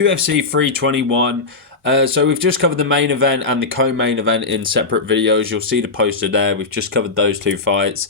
UFC 321. So we've just covered the main event and the co-main event in separate videos. You'll see the poster there. We've just covered those two fights.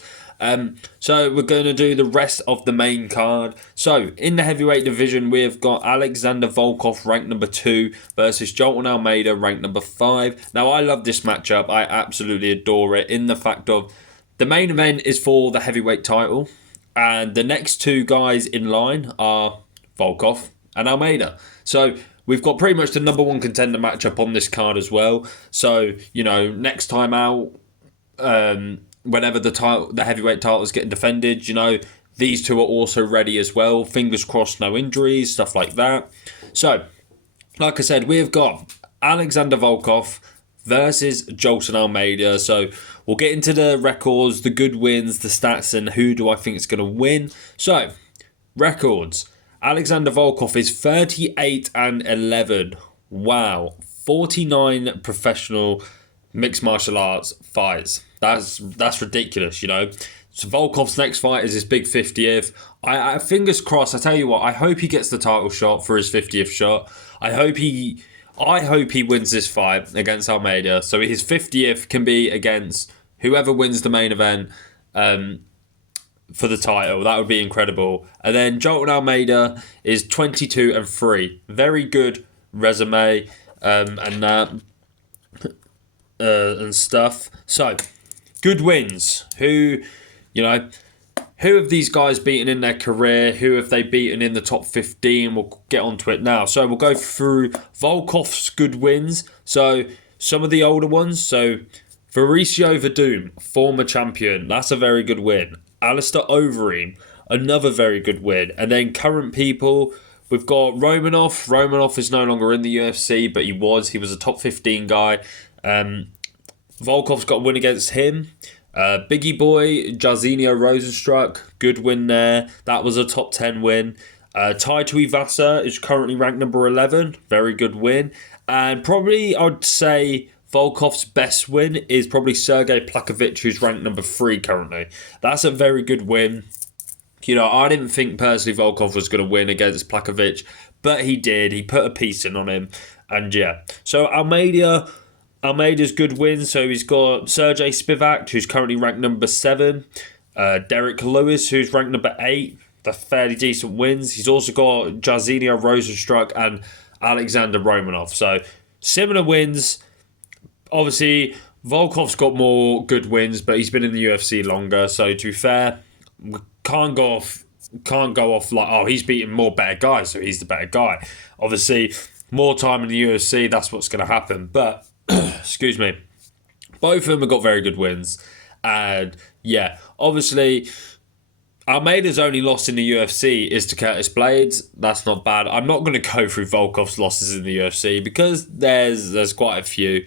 So we're going to do the rest of the main card. So in the heavyweight division, we've got Alexander Volkov, ranked number 2, versus Jolton Almeida, ranked number 5. Now, I love this matchup. I absolutely adore it in the fact of the main event is for the heavyweight title. And the next two guys in line are Volkov and Almeida. So we've got pretty much the number one contender matchup on this card as well. So, you know, next time out, whenever the heavyweight title is getting defended, you know, these two are also ready as well. Fingers crossed, no injuries, stuff like that. So, like I said, we've got Alexander Volkov versus Jolton Almeida. So we'll get into the records, the good wins, the stats, and who do I think is going to win. So, records. Alexander Volkov is 38-11. Wow. 49 professional mixed martial arts fights. That's ridiculous, you know. So Volkov's next fight is his big 50th. I fingers crossed. I tell you what, I hope he gets the title shot for his 50th shot. I hope he wins this fight against Almeida. So his 50th can be against whoever wins the main event for the title. That would be incredible. And then Jolton Almeida is 22-3. Very good resume and that and stuff. So, good wins. Who have these guys beaten in their career? Who have they beaten in the top 15? We'll get onto it now. So we'll go through Volkov's good wins. So some of the older ones. So Mauricio Verdum, former champion. That's a very good win. Alistair Overeem, another very good win. And then current people, we've got Romanov. Romanov is no longer in the UFC, but he was. He was a top 15 guy. Volkov's got a win against him. Biggie Boy, Jairzinho Rosenstruck, good win there. That was a top 10 win. Tai Tuivasa is currently ranked number 11. Very good win. And probably I'd say Volkov's best win is probably Sergey Plakovic, who's ranked number 3 currently. That's a very good win. You know, I didn't think personally Volkov was going to win against Plakovic, but he did. He put a piece in on him. And yeah. So Almeida's good win. So he's got Sergey Spivak, who's currently ranked number 7. Derek Lewis, who's ranked number 8. That's fairly decent wins. He's also got Jairzinho Rosenstruck and Alexander Romanov. So similar wins. Obviously, Volkov's got more good wins, but he's been in the UFC longer. So to be fair, we can't go off like, oh, he's beaten more better guys, so he's the better guy. Obviously, more time in the UFC, that's what's going to happen. But excuse me, both of them have got very good wins. And yeah, obviously, Almeida's only loss in the UFC is to Curtis Blades. That's not bad. I'm not going to go through Volkov's losses in the UFC because there's quite a few,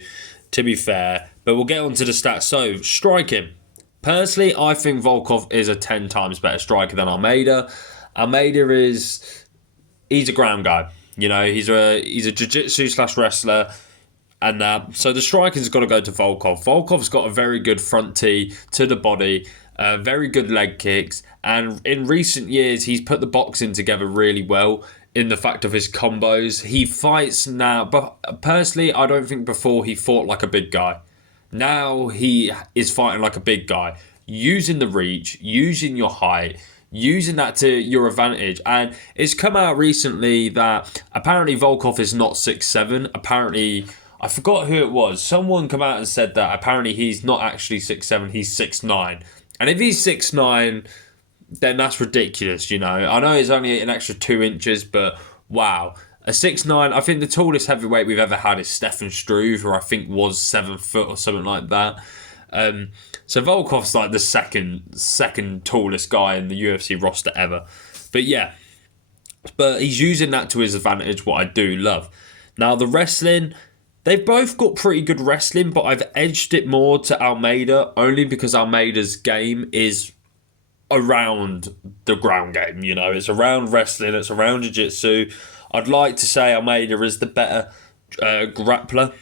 to be fair. But we'll get on to the stats. So, striking. Personally, I think Volkov is a 10 times better striker than Almeida. Almeida he's a ground guy. You know, he's a jiu-jitsu / wrestler. And so the striking's got to go to Volkov. Volkov's got a very good front tee to the body, very good leg kicks. And in recent years, he's put the boxing together really well in the fact of his combos. He fights now, but personally, I don't think before he fought like a big guy. Now he is fighting like a big guy, using the reach, using your height, using that to your advantage. And it's come out recently that apparently Volkov is not 6'7". Apparently, I forgot who it was. Someone come out and said that apparently he's not actually 6'7", he's 6'9". And if he's 6'9", then that's ridiculous, you know. I know it's only an extra 2 inches, but wow. A 6'9", I think the tallest heavyweight we've ever had is Stefan Struve, who I think was 7 foot or something like that. So Volkov's like the second tallest guy in the UFC roster ever. But yeah, but he's using that to his advantage, what I do love. Now the wrestling, they've both got pretty good wrestling, but I've edged it more to Almeida only because Almeida's game is around the ground game. You know, it's around wrestling, it's around jiu-jitsu. I'd like to say Almeida is the better grappler,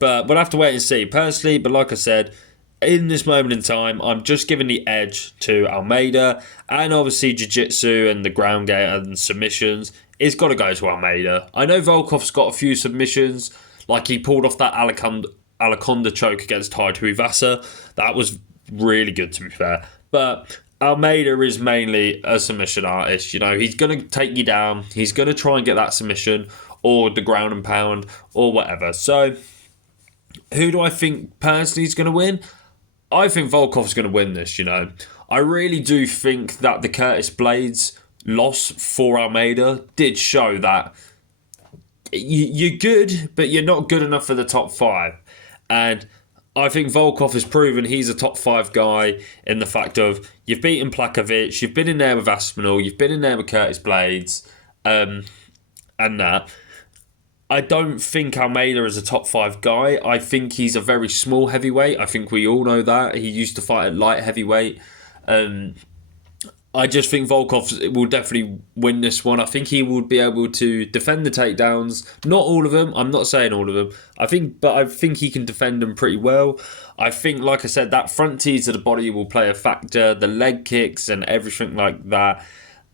but we'll have to wait and see personally. But like I said, in this moment in time, I'm just giving the edge to Almeida, and obviously jiu-jitsu and the ground game and submissions. it's got to go to Almeida. I know Volkov's got a few submissions, like he pulled off that Anaconda choke against Tai Tuivasa. That was really good, to be fair. But Almeida is mainly a submission artist. You know, he's going to take you down. He's going to try and get that submission or the ground and pound or whatever. So, who do I think personally is going to win? I think Volkov's going to win this, you know. I really do think that the Curtis Blades loss for Almeida did show that you're good, but you're not good enough for the top 5. And I think Volkov has proven he's a top 5 guy in the fact of you've beaten Plakovic, you've been in there with Aspinall, you've been in there with Curtis Blades, and that. I don't think Almeida is a top 5 guy. I think he's a very small heavyweight. I think we all know that. He used to fight at light heavyweight. I just think Volkov will definitely win this one. I think he will be able to defend the takedowns. Not all of them. I'm not saying all of them. I think he can defend them pretty well. I think, like I said, that front tees to the body will play a factor. The leg kicks and everything like that.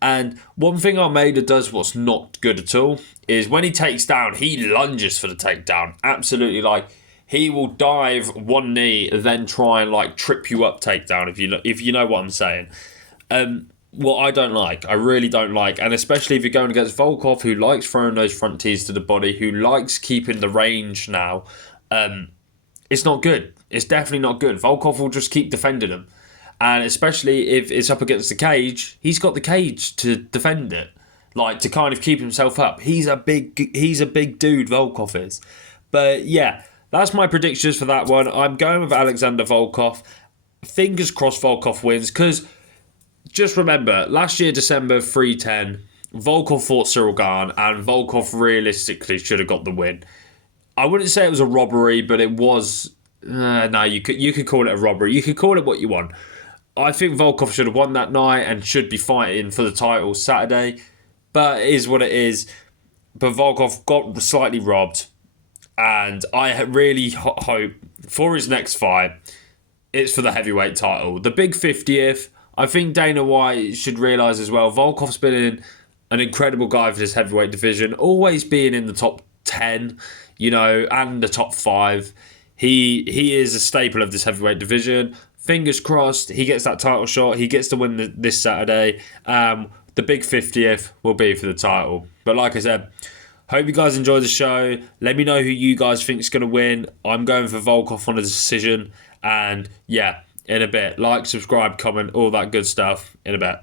And one thing Almeida does what's not good at all is when he takes down, he lunges for the takedown. Absolutely, like he will dive one knee, then try and like trip you up takedown. If you know what I'm saying. What I don't like, I really don't like, and especially if you're going against Volkov, who likes throwing those front tees to the body, who likes keeping the range now, it's not good. It's definitely not good. Volkov will just keep defending him. And especially if it's up against the cage, he's got the cage to defend it, like to kind of keep himself up. He's a big dude, Volkov is. But yeah, that's my predictions for that one. I'm going with Alexander Volkov. Fingers crossed Volkov wins, because just remember, last year, December 310, Volkov fought Cyril Gane, and Volkov realistically should have got the win. I wouldn't say it was a robbery, but it was... no, you could call it a robbery. You could call it what you want. I think Volkov should have won that night and should be fighting for the title Saturday. But it is what it is. But Volkov got slightly robbed. And I really hope for his next fight, it's for the heavyweight title. The big 50th, I think Dana White should realise as well, Volkov's been an incredible guy for this heavyweight division. Always being in the top 10, you know, and the top 5. He is a staple of this heavyweight division. Fingers crossed he gets that title shot. He gets to win this Saturday. The big 50th will be for the title. But like I said, hope you guys enjoy the show. Let me know who you guys think is going to win. I'm going for Volkov on a decision. And yeah, in a bit. Like, subscribe, comment, all that good stuff. In a bit.